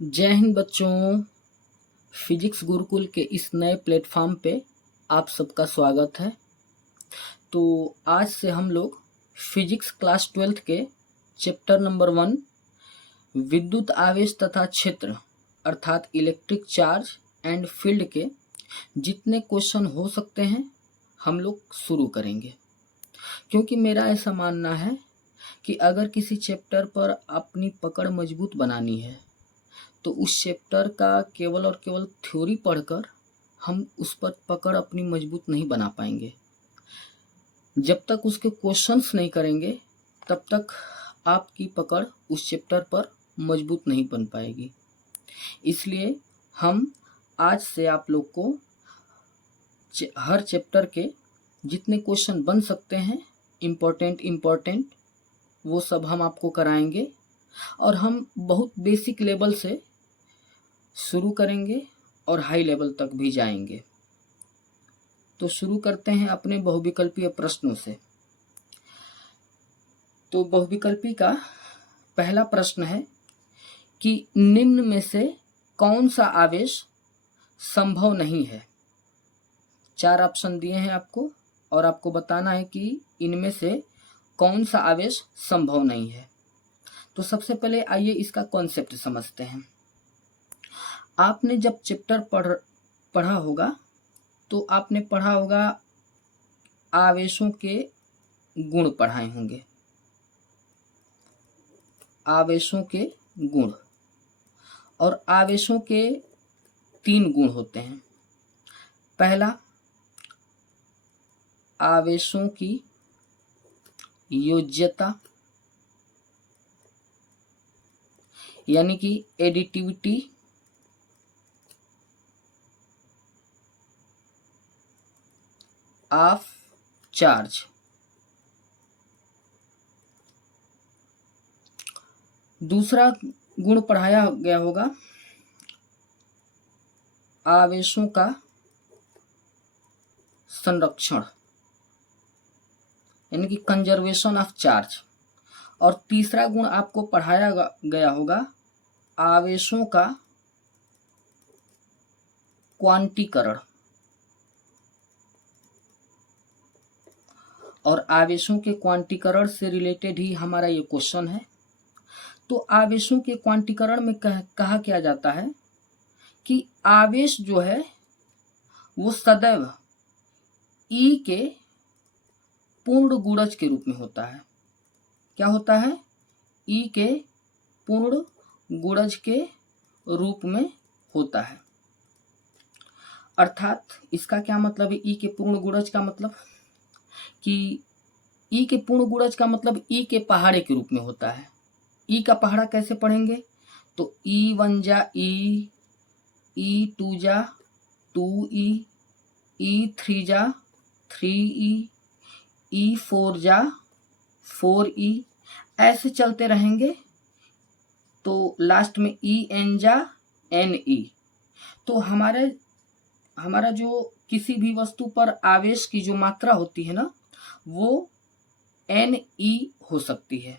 जय हिंद बच्चों। फिजिक्स गुरुकुल के इस नए प्लेटफॉर्म पे आप सबका स्वागत है। तो आज से हम लोग फिजिक्स क्लास 12th के चैप्टर नंबर 1 विद्युत आवेश तथा क्षेत्र अर्थात इलेक्ट्रिक चार्ज एंड फील्ड के जितने क्वेश्चन हो सकते हैं हम लोग शुरू करेंगे। क्योंकि मेरा ऐसा मानना है कि अगर किसी चैप्टर पर अपनी पकड़ मजबूत बनानी है तो उस चैप्टर का केवल और केवल थ्योरी पढ़कर हम उस पर पकड़ अपनी मजबूत नहीं बना पाएंगे। जब तक उसके क्वेश्चंस नहीं करेंगे तब तक आपकी पकड़ उस चैप्टर पर मजबूत नहीं बन पाएगी। इसलिए हम आज से आप लोग को हर चैप्टर के जितने क्वेश्चन बन सकते हैं इम्पोर्टेंट वो सब हम आपको कराएंगे और हम बहुत बेसिक लेवल से शुरू करेंगे और हाई लेवल तक भी जाएंगे। तो शुरू करते हैं अपने बहुविकल्पीय प्रश्नों से। तो बहुविकल्पी का पहला प्रश्न है कि निम्न में से कौन सा आवेश संभव नहीं है। 4 ऑप्शन दिए हैं आपको और आपको बताना है कि इनमें से कौन सा आवेश संभव नहीं है। तो सबसे पहले आइए इसका कॉन्सेप्ट समझते हैं। आपने जब चैप्टर पढ़ा होगा तो आपने पढ़ा होगा आवेशों के गुण पढ़ाए होंगे। आवेशों के गुण, और आवेशों के 3 गुण होते हैं। पहला, आवेशों की योज्यता यानी कि एडिटिविटी। Of charge. दूसरा गुण पढ़ाया गया होगा आवेशों का संरक्षण यानी कि कंजर्वेशन ऑफ चार्ज। और तीसरा गुण आपको पढ़ाया गया होगा आवेशों का क्वांटीकरण। और आवेशों के क्वांटीकरण से रिलेटेड ही हमारा ये क्वेश्चन है। तो आवेशों के क्वांटीकरण में कहा क्या जाता है कि आवेश जो है वो सदैव E के पूर्ण गुणज के रूप में होता है। क्या होता है? E के पूर्ण गुणज के रूप में होता है। अर्थात इसका क्या मतलब है? E के पूर्ण गुणज का मतलब कि E के पूर्ण गुणज का मतलब E के पहाड़े के रूप में होता है। E का पहाड़ा कैसे पढ़ेंगे? तो E1 जा E, E2 जा 2E, E3 जा 3E, E4 जा 4E, ऐसे चलते रहेंगे तो लास्ट में En जा Ne। तो हमारा जो किसी भी वस्तु पर आवेश की जो मात्रा होती है ना वो Ne हो सकती है।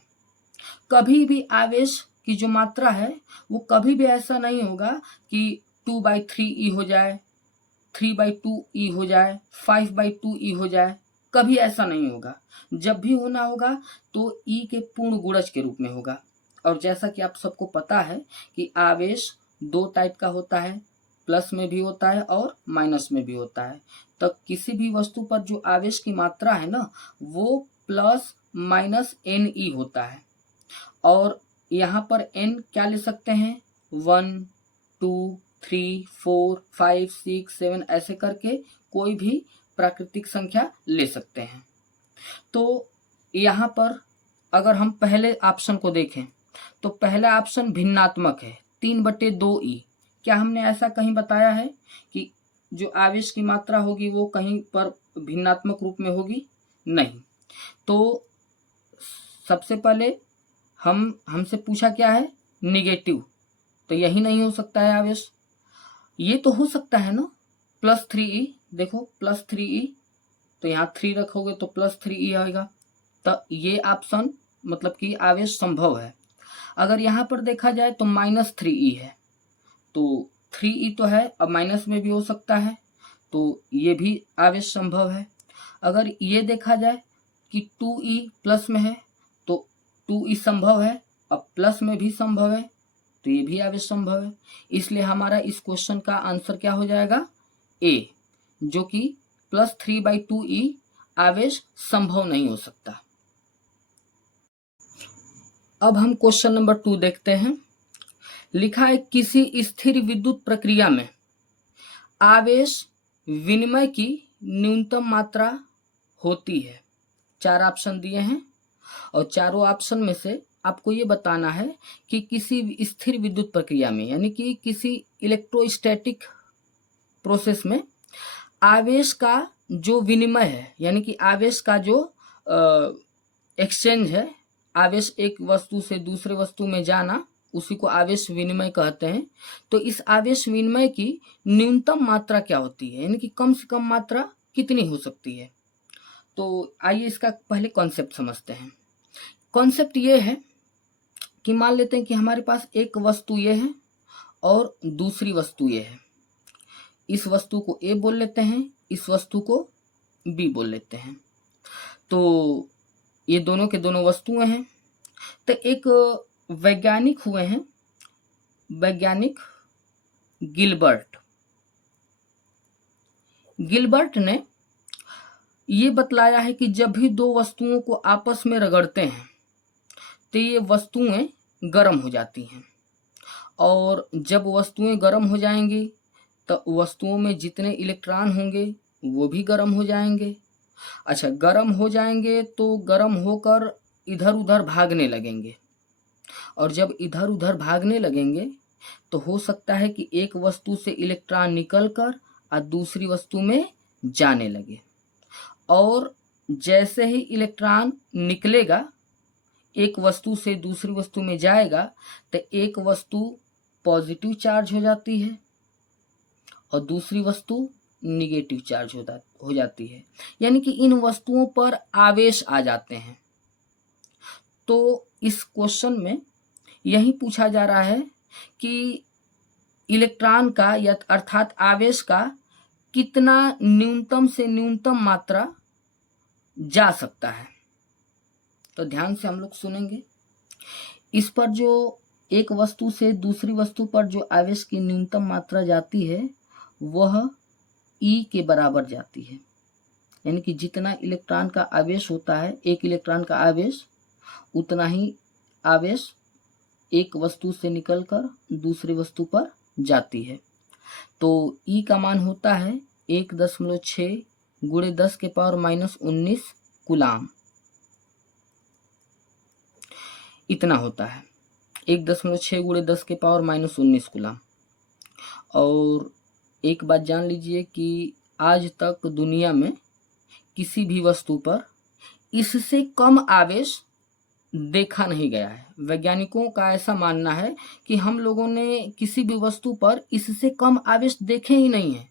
कभी भी आवेश की जो मात्रा है वो कभी भी ऐसा नहीं होगा कि 2/3E हो जाए, 3/2E हो जाए, 5/2E हो जाए। कभी ऐसा नहीं होगा। जब भी होना होगा तो E के पूर्ण गुणज के रूप में होगा। और जैसा कि आप सबको पता है कि आवेश 2 टाइप का होता है, प्लस में भी होता है और माइनस में भी होता है। तो किसी भी वस्तु पर जो आवेश की मात्रा है ना वो प्लस माइनस Ne होता है। और यहाँ पर n क्या ले सकते हैं? 1, 2, 3, 4, 5, 6, 7 ऐसे करके कोई भी प्राकृतिक संख्या ले सकते हैं। तो यहाँ पर अगर हम पहले ऑप्शन को देखें तो पहला ऑप्शन भिन्नात्मक है, 3/2E। क्या हमने ऐसा कहीं बताया है कि जो आवेश की मात्रा होगी वो कहीं पर भिन्नात्मक रूप में होगी? नहीं। तो सबसे पहले हमसे पूछा क्या है? निगेटिव। तो यही नहीं हो सकता है आवेश। ये तो हो सकता है ना, +3E। देखो +3E, तो यहाँ 3 रखोगे तो +3E आएगा। तो ये ऑप्शन मतलब कि आवेश संभव है। अगर यहाँ पर देखा जाए तो -3E है। तो 3e तो है, अब माइनस में भी हो सकता है, तो ये भी आवेश संभव है। अगर ये देखा जाए कि 2e प्लस में है तो 2e संभव है, अब प्लस में भी संभव है, तो ये भी आवेश संभव है। इसलिए हमारा इस क्वेश्चन का आंसर क्या हो जाएगा? ए, जो कि +3/2e आवेश संभव नहीं हो सकता। अब हम क्वेश्चन नंबर 2 देखते हैं। लिखा है किसी स्थिर विद्युत प्रक्रिया में आवेश विनिमय की न्यूनतम मात्रा होती है। 4 ऑप्शन दिए हैं और चारों ऑप्शन में से आपको ये बताना है कि किसी स्थिर विद्युत प्रक्रिया में, यानी कि किसी इलेक्ट्रोस्टैटिक प्रोसेस में आवेश का जो विनिमय है, यानी कि आवेश का जो एक्सचेंज है, आवेश एक वस्तु से दूसरे वस्तु में जाना, उसी को आवेश विनिमय कहते हैं। तो इस आवेश विनिमय की न्यूनतम मात्रा क्या होती है, यानी कि कम से कम मात्रा कितनी हो सकती है। तो आइए इसका पहले कॉन्सेप्ट समझते हैं। कॉन्सेप्ट ये है कि मान लेते हैं कि हमारे पास एक वस्तु ये है और दूसरी वस्तु ये है। इस वस्तु को ए बोल लेते हैं, इस वस्तु को बी बोल लेते हैं। तो ये दोनों के दोनों वस्तुएं हैं। तो एक वैज्ञानिक हुए हैं, वैज्ञानिक गिलबर्ट ने ये बतलाया है कि जब भी दो वस्तुओं को आपस में रगड़ते हैं तो ये वस्तुएं गर्म हो जाती हैं, और जब वस्तुएं गर्म हो जाएंगी तो वस्तुओं में जितने इलेक्ट्रॉन होंगे वो भी गर्म हो जाएंगे। अच्छा, गर्म हो जाएंगे तो गर्म होकर इधर उधर भागने लगेंगे, और जब इधर उधर भागने लगेंगे तो हो सकता है कि एक वस्तु से इलेक्ट्रॉन निकलकर और दूसरी वस्तु में जाने लगे, और जैसे ही इलेक्ट्रॉन निकलेगा एक वस्तु से दूसरी वस्तु में जाएगा तो एक वस्तु पॉजिटिव चार्ज हो जाती है और दूसरी वस्तु निगेटिव चार्ज हो जाती है, यानी कि इन वस्तुओं पर आवेश आ जाते हैं। तो इस क्वेश्चन में यही पूछा जा रहा है कि इलेक्ट्रॉन का या अर्थात आवेश का कितना न्यूनतम से न्यूनतम मात्रा जा सकता है। तो ध्यान से हम लोग सुनेंगे। इस पर जो एक वस्तु से दूसरी वस्तु पर जो आवेश की न्यूनतम मात्रा जाती है वह E के बराबर जाती है, यानी कि जितना इलेक्ट्रॉन का आवेश होता है, एक इलेक्ट्रॉन का आवेश, उतना ही आवेश एक वस्तु से निकलकर दूसरी वस्तु पर जाती है। तो E का मान होता है 1.6 × 10⁻⁻19 कूलाम, इतना होता है 1.6 × 10⁻⁻19 कूलाम। और एक बात जान लीजिए कि आज तक दुनिया में किसी भी वस्तु पर इससे कम आवेश देखा नहीं गया है। वैज्ञानिकों का ऐसा मानना है कि हम लोगों ने किसी भी वस्तु पर इससे कम आवेश देखे ही नहीं है।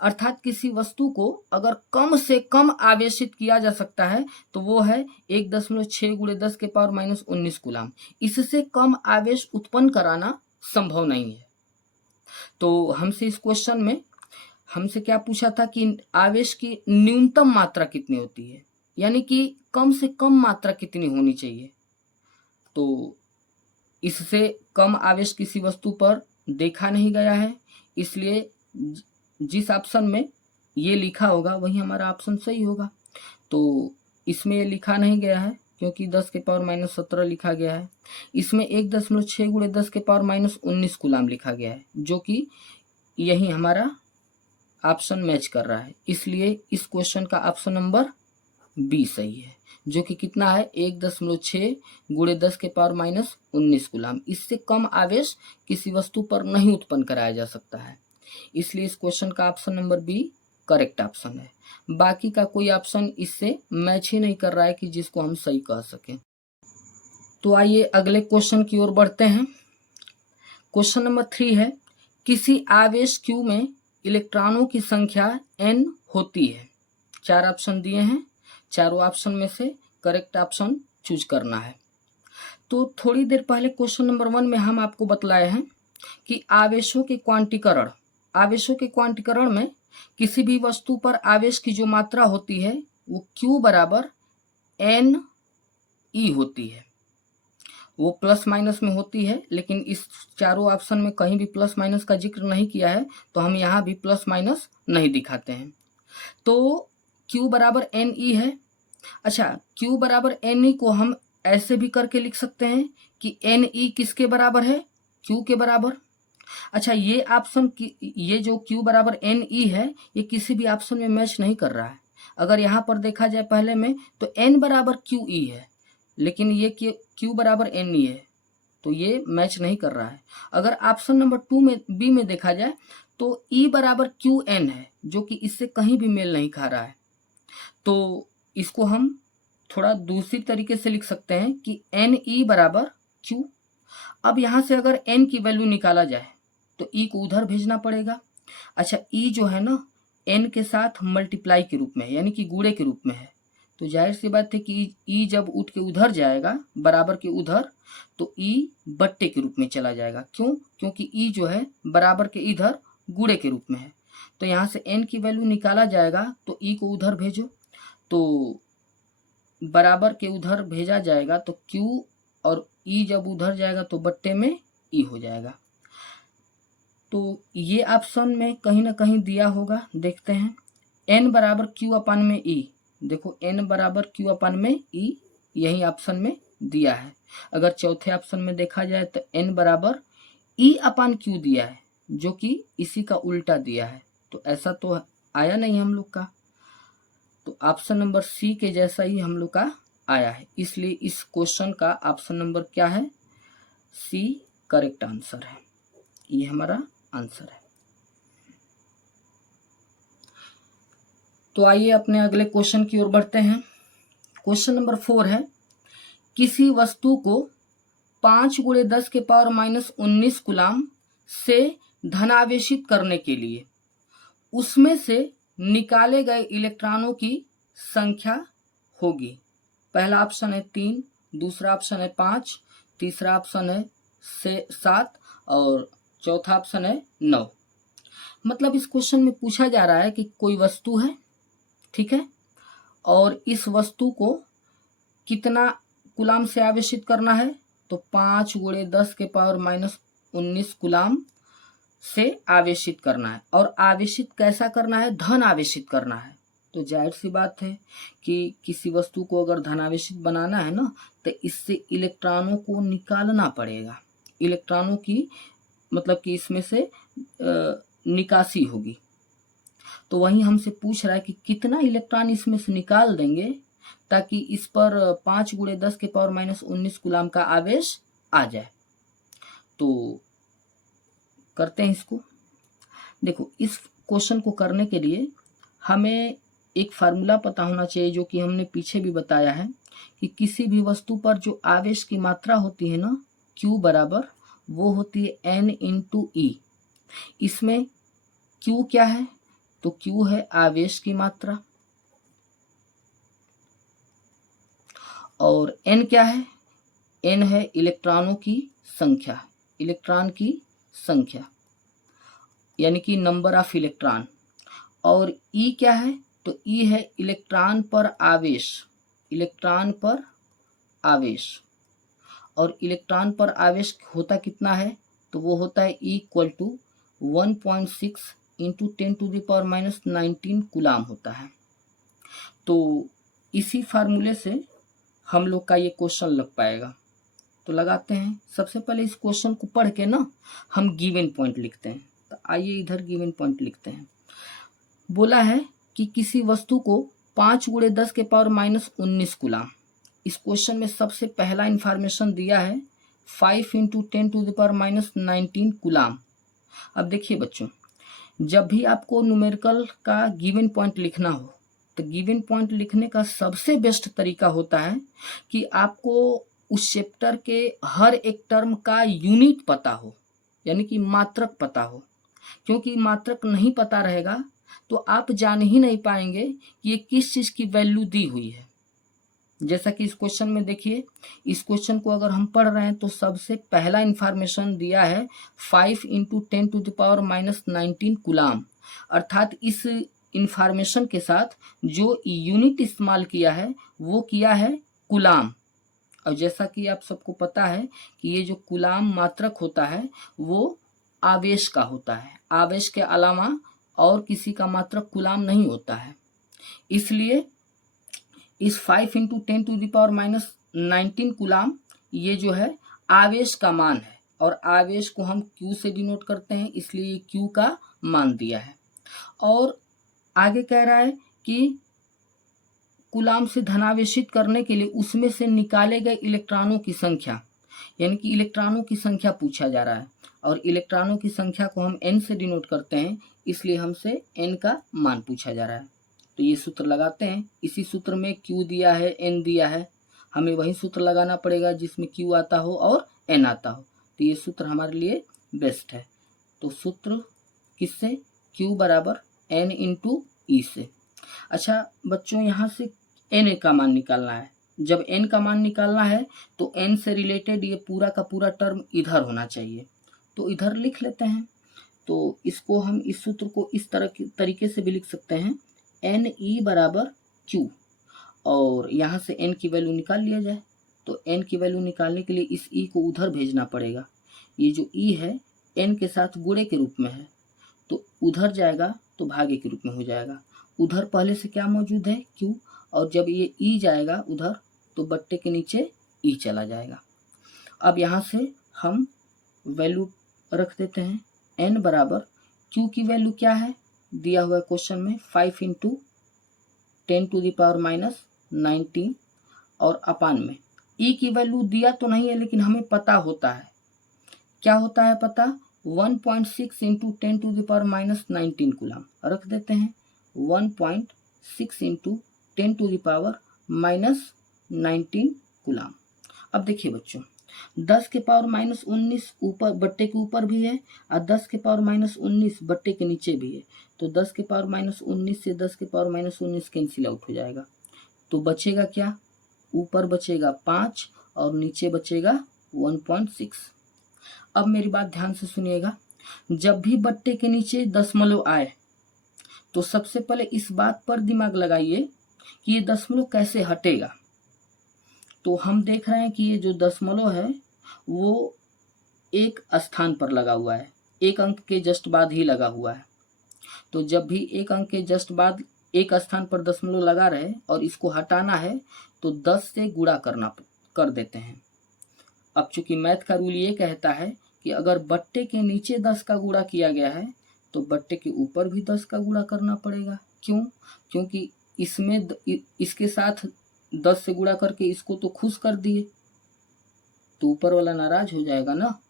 अर्थात किसी वस्तु को अगर कम से कम आवेशित किया जा सकता है तो वो है 1.6 × 10⁻⁻19 कूलाम। इससे कम आवेश उत्पन्न कराना संभव नहीं है। तो हमसे इस क्वेश्चन में हमसे क्या पूछा था कि आवेश की न्यूनतम मात्रा कितनी होती है, यानी कि कम से कम मात्रा कितनी होनी चाहिए। तो इससे कम आवेश किसी वस्तु पर देखा नहीं गया है, इसलिए जिस ऑप्शन में ये लिखा होगा वही हमारा ऑप्शन सही होगा। तो इसमें ये लिखा नहीं गया है क्योंकि 10⁻⁻17 लिखा गया है। इसमें 1.6 × 10⁻⁻19 कूलाम लिखा गया है, जो कि यही हमारा ऑप्शन मैच कर रहा है। इसलिए इस क्वेश्चन का ऑप्शन नंबर बी सही है, जो कि कितना है 1.6 × 10⁻⁻19 कूलाम। इससे कम आवेश किसी वस्तु पर नहीं उत्पन्न कराया जा सकता है, इसलिए इस क्वेश्चन का option number B correct option है। बाकी का कोई ऑप्शन इससे मैच ही नहीं कर रहा है कि जिसको हम सही कह सकें। तो आइए अगले क्वेश्चन की ओर बढ़ते हैं। क्वेश्चन नंबर 3 है, किसी आवेश Q में इलेक्ट्रॉनों की संख्या n होती है। 4 ऑप्शन दिए हैं, चारों ऑप्शन में से करेक्ट ऑप्शन चूज करना है। तो थोड़ी देर पहले क्वेश्चन नंबर 1 में हम आपको बतलाए हैं कि आवेशों के क्वांटीकरण में किसी भी वस्तु पर आवेश की जो मात्रा होती है वो Q बराबर n E होती है। वो प्लस माइनस में होती है, लेकिन इस चारों ऑप्शन में कहीं भी प्लस माइनस का जिक्र नहीं किया है, तो हम यहाँ भी प्लस माइनस नहीं दिखाते हैं। तो Q बराबर एन ई है। अच्छा, Q बराबर एन ई को हम ऐसे भी करके लिख सकते हैं कि एन ई किसके बराबर है? Q के बराबर। अच्छा, ये ऑप्शन ये जो Q बराबर एन ई है, ये किसी भी ऑप्शन में मैच नहीं कर रहा है। अगर यहाँ पर देखा जाए पहले में, तो n बराबर क्यू ई है, लेकिन ये Q बराबर एन ई है, तो ये मैच नहीं कर रहा है। अगर ऑप्शन नंबर 2 में बी में देखा जाए तो E बराबर क्यू एन है, जो कि इससे कहीं भी मेल नहीं खा रहा है। तो इसको हम थोड़ा दूसरी तरीके से लिख सकते हैं कि एन ई बराबर Q। अब यहाँ से अगर n की वैल्यू निकाला जाए तो E को उधर भेजना पड़ेगा। अच्छा, E जो है ना n के साथ मल्टीप्लाई के रूप में, यानी कि गुणे के रूप में है, तो जाहिर सी बात है कि E जब उठ के उधर जाएगा बराबर के उधर, तो E बट्टे के रूप में चला जाएगा। क्यों? क्योंकि E जो है बराबर के इधर गुणे के रूप में है। तो यहाँ से n की वैल्यू निकाला जाएगा तो E को उधर भेजो, तो बराबर के उधर भेजा जाएगा तो Q, और E जब उधर जाएगा तो बट्टे में E हो जाएगा। तो ये ऑप्शन में कहीं ना कहीं दिया होगा, देखते हैं। n बराबर Q अपन में E, देखो n बराबर Q अपन में E यही ऑप्शन में दिया है। अगर चौथे ऑप्शन में देखा जाए तो n बराबर E अपन Q दिया है, जो कि इसी का उल्टा दिया है, तो ऐसा तो आया नहीं हम लोग का। तो ऑप्शन नंबर सी के जैसा ही हम लोग का आया है, इसलिए इस क्वेश्चन का ऑप्शन नंबर क्या है? सी करेक्ट आंसर है। ये हमारा आंसर है। तो आइए अपने अगले क्वेश्चन की ओर बढ़ते हैं। क्वेश्चन नंबर 4 है, किसी वस्तु को 5 × 10⁻⁻19 कूलाम से धनावेशित करने के लिए उसमें से निकाले गए इलेक्ट्रॉनों की संख्या होगी। पहला ऑप्शन है 3, दूसरा ऑप्शन है 5, तीसरा ऑप्शन है 7 और चौथा ऑप्शन है 9। मतलब इस क्वेश्चन में पूछा जा रहा है कि कोई वस्तु है, ठीक है, और इस वस्तु को कितना कूलाम से आवेशित करना है? तो 5 × 10⁻⁻19 कूलाम से आवेशित करना है। और आवेशित कैसा करना है? धन आवेशित करना है। तो जाहिर सी बात है कि किसी वस्तु को अगर धनावेशित बनाना है ना, तो इससे इलेक्ट्रॉनों को निकालना पड़ेगा। इलेक्ट्रॉनों की मतलब कि इसमें से निकासी होगी। तो वही हमसे पूछ रहा है कि कितना इलेक्ट्रॉन इसमें से निकाल देंगे ताकि इस पर 5 × 10⁻⁻19 कूलाम का आवेश आ जाए। तो करते हैं इसको। देखो, इस क्वेश्चन को करने के लिए हमें एक फार्मूला पता होना चाहिए, जो कि हमने पीछे भी बताया है कि किसी भी वस्तु पर जो आवेश की मात्रा होती है ना, Q बराबर वो होती है N × E। इसमें Q क्या है? तो Q है आवेश की मात्रा, और N क्या है? N है इलेक्ट्रॉनों की संख्या, इलेक्ट्रॉन की संख्या यानी कि नंबर ऑफ इलेक्ट्रॉन। और E क्या है? तो E है इलेक्ट्रॉन पर आवेश, इलेक्ट्रॉन पर आवेश। और इलेक्ट्रॉन पर आवेश होता कितना है? तो वो होता है E = 1.6 × 10⁻⁻19 कूलाम होता है। तो इसी फार्मूले से हम लोग का ये क्वेश्चन लग पाएगा। तो लगाते हैं। सबसे पहले इस क्वेश्चन को पढ़ के ना हम गिवन पॉइंट लिखते हैं। तो आइए इधर गिवन पॉइंट लिखते हैं। बोला है कि किसी वस्तु को 5 × 10⁻⁻19 कूलाम। इस क्वेश्चन में सबसे पहला इंफॉर्मेशन दिया है 5 × 10⁻⁻19 कूलाम। अब देखिए बच्चों, जब भी आपको न्यूमेरिकल का गिवन पॉइंट लिखना हो, तो गिवन पॉइंट लिखने का सबसे बेस्ट तरीका होता है कि आपको उस चैप्टर के हर एक टर्म का यूनिट पता हो, यानी कि मात्रक पता हो। क्योंकि मात्रक नहीं पता रहेगा तो आप जान ही नहीं पाएंगे कि ये किस चीज़ की वैल्यू दी हुई है। जैसा कि इस क्वेश्चन में देखिए, इस क्वेश्चन को अगर हम पढ़ रहे हैं तो सबसे पहला इंफॉर्मेशन दिया है 5 × 10⁻⁻19 कूलाम, अर्थात इस इंफॉर्मेशन के साथ जो यूनिट इस्तेमाल किया है वो किया है कूलाम। और जैसा कि आप सबको पता है कि ये जो कूलाम मात्रक होता है वो आवेश का होता है, आवेश के अलावा और किसी का मात्रक कूलाम नहीं होता है। इसलिए इस 5 × 10⁻⁻19 कूलाम ये जो है आवेश का मान है, और आवेश को हम Q से डिनोट करते हैं, इसलिए Q का मान दिया है। और आगे कह रहा है कि कूलाम से धनावेशित करने के लिए उसमें से निकाले गए इलेक्ट्रॉनों की संख्या, यानी कि इलेक्ट्रॉनों की संख्या पूछा जा रहा है, और इलेक्ट्रॉनों की संख्या को हम n से डिनोट करते हैं, इसलिए हमसे n का मान पूछा जा रहा है। तो ये सूत्र लगाते हैं। इसी सूत्र में Q दिया है, n दिया है, हमें वही सूत्र लगाना पड़ेगा जिसमें Q आता हो और n आता हो। तो ये सूत्र हमारे लिए बेस्ट है। तो सूत्र किससे? Q बराबर n × E से। अच्छा बच्चों, यहाँ से n का मान निकालना है। जब n का मान निकालना है तो n से रिलेटेड ये पूरा का पूरा टर्म इधर होना चाहिए, तो इधर लिख लेते हैं। तो इसको हम इस सूत्र को इस तरीके से भी लिख सकते हैं, NE बराबर Q, और यहाँ से n की वैल्यू निकाल लिया जाए। तो n की वैल्यू निकालने के लिए इस E को उधर भेजना पड़ेगा। ये जो E है n के साथ गुणे के रूप में है, तो उधर जाएगा तो भागे के रूप में हो जाएगा। उधर पहले से क्या मौजूद है? Q, और जब ये E जाएगा उधर तो बट्टे के नीचे E चला जाएगा। अब यहाँ से हम वैल्यू रख देते हैं। n बराबर Q की वैल्यू क्या है दिया हुआ क्वेश्चन में? 5 × 10⁻⁻19, और अपान में E की वैल्यू दिया तो नहीं है, लेकिन हमें पता होता है। क्या होता है पता? 1.6 × 10⁻⁻19 कूलाम रख देते हैं। 1.6 × 10⁻⁻19 कूलाम। अब देखिए बच्चों, 10⁻⁻19 ऊपर बट्टे के ऊपर भी है और 10⁻⁻19 बट्टे के नीचे भी है। तो 10⁻⁻19 से 10⁻⁻19 कैंसिल आउट हो जाएगा, तो बचेगा क्या? ऊपर बचेगा 5 और नीचे बचेगा 1.6। अब मेरी बात ध्यान से सुनिएगा, जब भी बट्टे के नीचे दशमलव आए तो सबसे पहले इस बात पर दिमाग लगाइए कि ये दशमलव कैसे हटेगा। तो हम देख रहे हैं कि ये जो दशमलव है वो एक स्थान पर लगा हुआ है, एक अंक के जस्ट बाद ही लगा हुआ है। तो जब भी एक अंक के जस्ट बाद एक स्थान पर दशमलव लगा रहे और इसको हटाना है तो 10 से गुणा कर देते हैं। अब चूंकि मैथ का रूल ये कहता है कि अगर बट्टे के नीचे 10 का गुणा किया गया है तो बट्टे के ऊपर भी 10 का गुणा करना पड़ेगा। क्यों? क्योंकि इसमें इसके साथ 10 से गुणा करके इसको तो खुश कर दिए, तो ऊपर वाला नाराज हो जाएगा ना।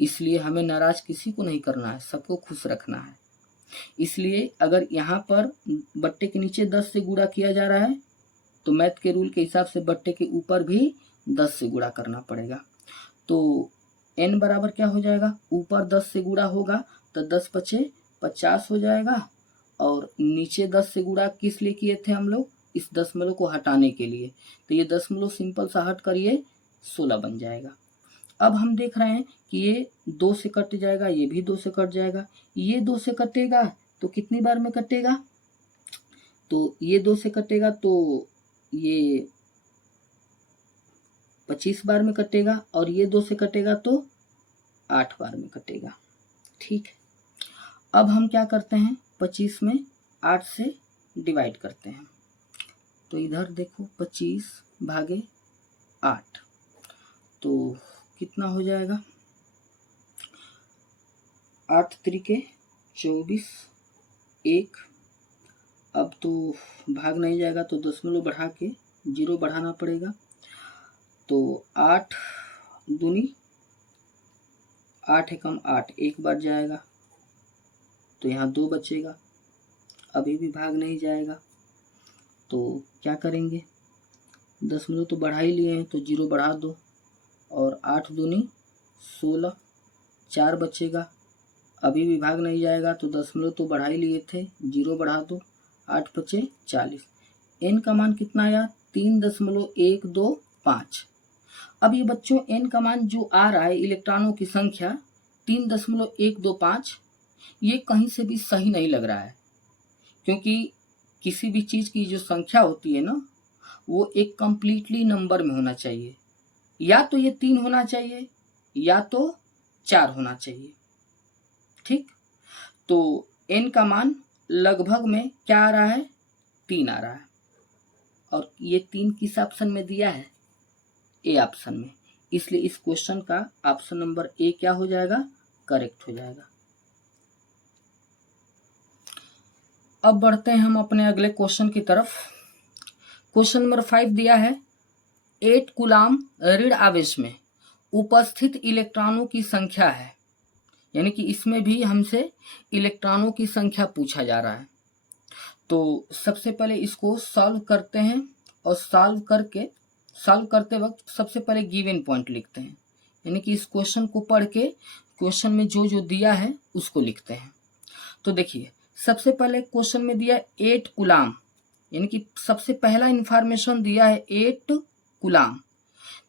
इसलिए हमें नाराज किसी को नहीं करना है, सबको खुश रखना है। इसलिए अगर यहाँ पर बट्टे के नीचे 10 से गुणा किया जा रहा है तो मैथ के रूल के हिसाब से बट्टे के ऊपर भी 10 से गुणा करना पड़ेगा। तो n बराबर क्या हो जाएगा? ऊपर 10 से गुणा होगा तो 10 × 5 = 50 हो जाएगा, और नीचे 10 से गुणा किस लिए किए थे हम लोग? इस दशमलव को हटाने के लिए। तो ये दशमलव सिंपल सा हट कर ये 16 बन जाएगा। अब हम देख रहे हैं कि ये 2 से कट जाएगा, ये भी 2 से कट जाएगा, ये 2 से कटेगा तो कितनी बार में कटेगा? तो ये 2 से कटेगा तो ये 25 बार में कटेगा, और ये 2 से कटेगा तो 8 बार में कटेगा। ठीक है, अब हम क्या करते हैं? 25 में 8 से डिवाइड करते हैं। तो इधर देखो 25/8, तो कितना हो जाएगा? 8 × 3 = 24, 1। अब तो भाग नहीं जाएगा तो दशमलव बढ़ा के 0 बढ़ाना पड़ेगा। तो 8 दूनी 8 × 8, 1 बढ़ जाएगा, तो यहाँ 2 बचेगा। अभी भी भाग नहीं जाएगा तो क्या करेंगे? दशमलव तो बढ़ा ही लिए हैं तो 0 बढ़ा दो, और 8 दूनी 16, 4 बचेगा। अभी भी भाग नहीं जाएगा तो दशमलव तो बढ़ा ही लिए थे, 0 बढ़ा दो, 8 × 5 = 40। n का मान कितना आया? 3.125। अब ये बच्चों n का मान जो आ रहा है इलेक्ट्रॉनों की संख्या 3.125, ये कहीं से भी सही नहीं लग रहा है, क्योंकि किसी भी चीज की जो संख्या होती है ना, वो एक कंप्लीटली नंबर में होना चाहिए। या तो ये 3 होना चाहिए या तो 4 होना चाहिए। ठीक, तो n का मान लगभग में क्या आ रहा है, 3 आ रहा है। और ये 3 किस ऑप्शन में दिया है, ए ऑप्शन में, इसलिए इस क्वेश्चन का ऑप्शन नंबर ए क्या हो जाएगा, करेक्ट हो जाएगा। अब बढ़ते हैं हम अपने अगले क्वेश्चन की तरफ। क्वेश्चन नंबर 5 दिया है 8 कूलाम ऋण आवेश में उपस्थित इलेक्ट्रॉनों की संख्या है, यानी कि इसमें भी हमसे इलेक्ट्रॉनों की संख्या पूछा जा रहा है। तो सबसे पहले इसको सॉल्व करते हैं, और सॉल्व करते वक्त सबसे पहले गिवन पॉइंट लिखते हैं, यानी कि इस क्वेश्चन को पढ़ के क्वेश्चन में जो जो दिया है उसको लिखते हैं। तो देखिए, सबसे पहले क्वेश्चन में दिया 8 कूलाम, यानी कि सबसे पहला इंफॉर्मेशन दिया है 8 कूलाम।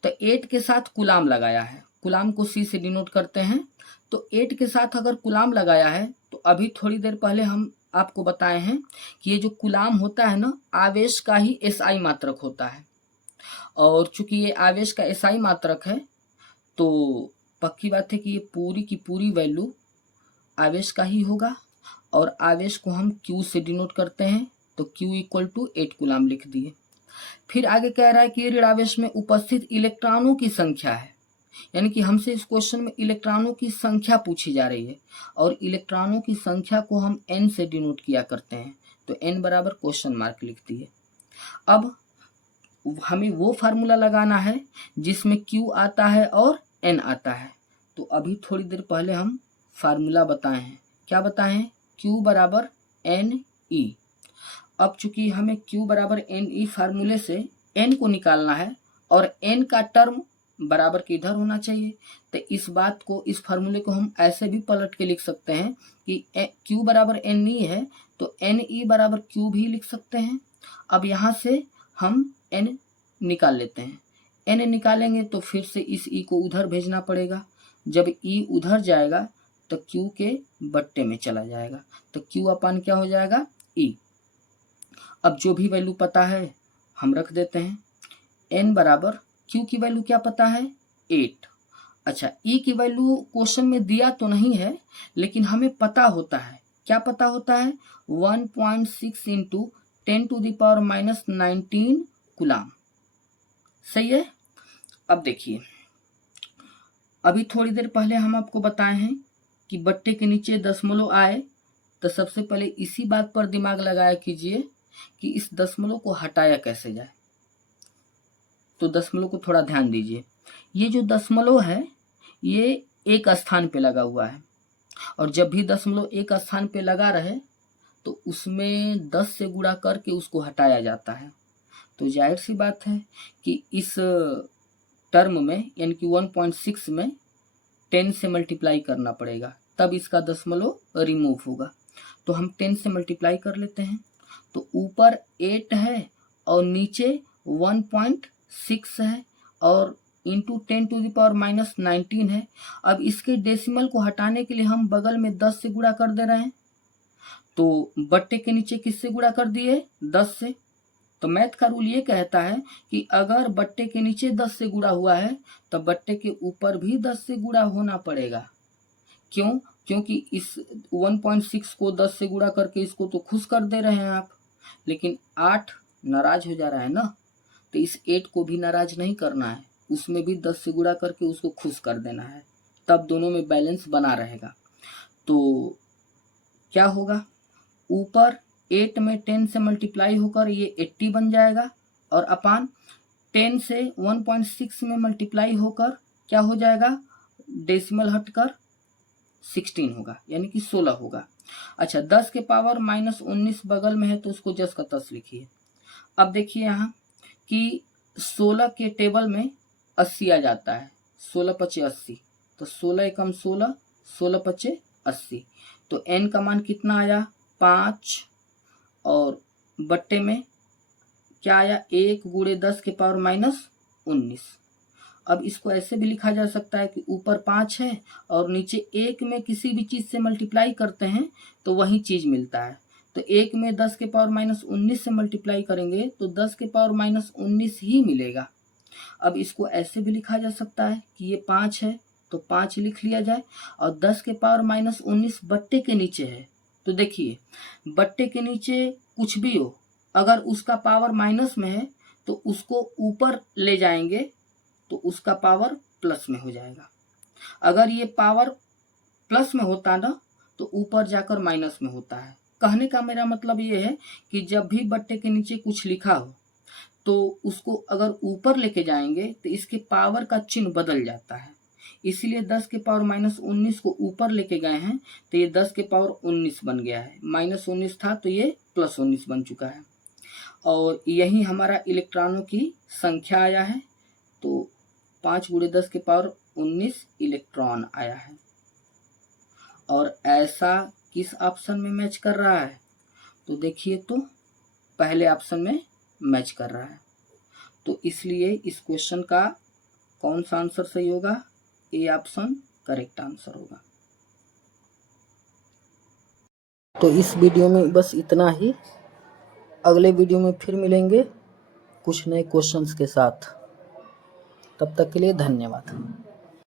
तो 8 के साथ कूलाम लगाया है, कूलाम को सी से डिनोट करते हैं। तो 8 के साथ अगर कूलाम लगाया है, तो अभी थोड़ी देर पहले हम आपको बताए हैं कि ये जो कूलाम होता है ना, आवेश का ही एसआई मात्रक होता है। और चूंकि ये आवेश का एसआई मात्रक है, तो पक्की बात है कि ये पूरी की पूरी वैल्यू आवेश का ही होगा। और आवेश को हम Q से डिनोट करते हैं, तो Q इक्वल टू 8 कूलाम लिख दिए। फिर आगे कह रहा है कि ऋण आवेश में उपस्थित इलेक्ट्रॉनों की संख्या है, यानी कि हमसे इस क्वेश्चन में इलेक्ट्रॉनों की संख्या पूछी जा रही है, और इलेक्ट्रॉनों की संख्या को हम n से डिनोट किया करते हैं। तो n बराबर क्वेश्चन मार्क लिख दिए। अब हमें वो फार्मूला लगाना है जिसमें Q आता है और n आता है। तो अभी थोड़ी देर पहले हम फार्मूला बताए हैं, क्या बताए हैं, Q बराबर NE। अब चूंकि हमें Q बराबर NE फार्मूले से n को निकालना है, और n का टर्म बराबर के इधर होना चाहिए। तो इस बात को, इस फार्मूले को हम ऐसे भी पलट के लिख सकते हैं कि Q बराबर NE है, तो NE बराबर Q भी लिख सकते हैं। अब यहाँ से हम n निकाल लेते हैं, n निकालेंगे तो फिर से इस e को उधर भेजना पड़ेगा। जब e उधर जाएगा तो q के बट्टे में चला जाएगा, तो q अपान क्या हो जाएगा, e। अब जो भी वैल्यू पता है हम रख देते हैं। n बराबर q की वैल्यू क्या पता है, 8। अच्छा, e की वैल्यू क्वेश्चन में दिया तो नहीं है, लेकिन हमें पता होता है, क्या पता होता है, 1.6 इंटू 10⁻⁻19 कूलाम। सही है। अब देखिए, अभी थोड़ी देर पहले हम आपको बताए हैं कि बट्टे के नीचे दशमलव आए, तो सबसे पहले इसी बात पर दिमाग लगाया कीजिए कि इस दशमलव को हटाया कैसे जाए। तो दशमलव को थोड़ा ध्यान दीजिए, ये जो दशमलव है ये एक स्थान पे लगा हुआ है, और जब भी दशमलव एक स्थान पे लगा रहे तो उसमें 10 से गुणा करके उसको हटाया जाता है। तो जाहिर सी बात है कि इस टर्म में, यानी कि 1.6 में 10 से मल्टीप्लाई करना पड़ेगा, तब इसका दशमलव रिमूव होगा। तो हम 10 से मल्टीप्लाई कर लेते हैं, तो ऊपर 8 है और नीचे 1.6 है, और इंटू 10⁻⁻19 है। अब इसके डेसिमल को हटाने के लिए हम बगल में 10 से गुणा कर दे रहे हैं, तो बट्टे के नीचे किससे गुणा कर दिए, 10 से। तो मैथ का रूल ये कहता है कि अगर बट्टे के नीचे 10 से गुणा हुआ है तो बट्टे के ऊपर भी 10 से गुणा होना पड़ेगा। क्यों, क्योंकि इस 1.6 को 10 से गुणा करके इसको तो खुश कर दे रहे हैं आप, लेकिन 8 नाराज हो जा रहा है ना, तो इस 8 को भी नाराज नहीं करना है, उसमें भी 10 से गुणा करके उसको खुश कर देना है, तब दोनों में बैलेंस बना रहेगा। तो क्या होगा, ऊपर 8 में 10 से मल्टीप्लाई होकर ये 80 बन जाएगा, और अपान 10 से 1.6 में मल्टीप्लाई होकर क्या हो जाएगा, डेसिमल हटकर 16 होगा, यानी कि 16 होगा। अच्छा, 10 के पावर -19 बगल में है तो उसको जस का तस लिखिए। अब देखिए यहाँ कि 16 के टेबल में 80 आ जाता है, 16 पचे 80, तो 16 एकम 16, 16 पचे 80। तो n का मान कितना आया, 5, और बट्टे में क्या आया, 1 गुणे 10 के पावर माइनस 19। अब इसको ऐसे भी लिखा जा सकता है कि ऊपर 5 है और नीचे 1 में किसी भी चीज़ से मल्टीप्लाई करते हैं तो वही चीज़ मिलता है। तो 1 में 10 के पावर माइनस 19 से मल्टीप्लाई करेंगे तो 10 के पावर माइनस 19 ही मिलेगा। अब इसको ऐसे भी लिखा जा सकता है कि ये 5 है तो 5 लिख लिया जाए और 10 के पावर माइनस 19 बट्टे के नीचे है। तो देखिए, बट्टे के नीचे कुछ भी हो, अगर उसका पावर माइनस में है तो उसको ऊपर ले जाएंगे तो उसका पावर प्लस में हो जाएगा। अगर ये पावर प्लस में होता ना तो ऊपर जाकर माइनस में होता है। कहने का मेरा मतलब ये है कि जब भी बट्टे के नीचे कुछ लिखा हो तो उसको अगर ऊपर लेके जाएंगे तो इसके पावर का चिन्ह बदल जाता है। इसलिए 10 के पावर माइनस 19 को ऊपर लेके गए हैं तो ये 10 के पावर 19 बन गया है। माइनस 19 था तो ये प्लस 19 बन चुका है। और यही हमारा इलेक्ट्रॉनों की संख्या आया है। तो 5 गुणे 10 के पावर 19 इलेक्ट्रॉन आया है। और ऐसा किस ऑप्शन में मैच कर रहा है, तो देखिए तो पहले ऑप्शन में मैच कर रहा है। तो इसलिए इस क्वेश्चन का कौन सा आंसर सही होगा, ए ऑप्शन करेक्ट आंसर होगा। तो इस वीडियो में बस इतना ही। अगले वीडियो में फिर मिलेंगे कुछ नए क्वेश्चंस के साथ। तब तक के लिए धन्यवाद।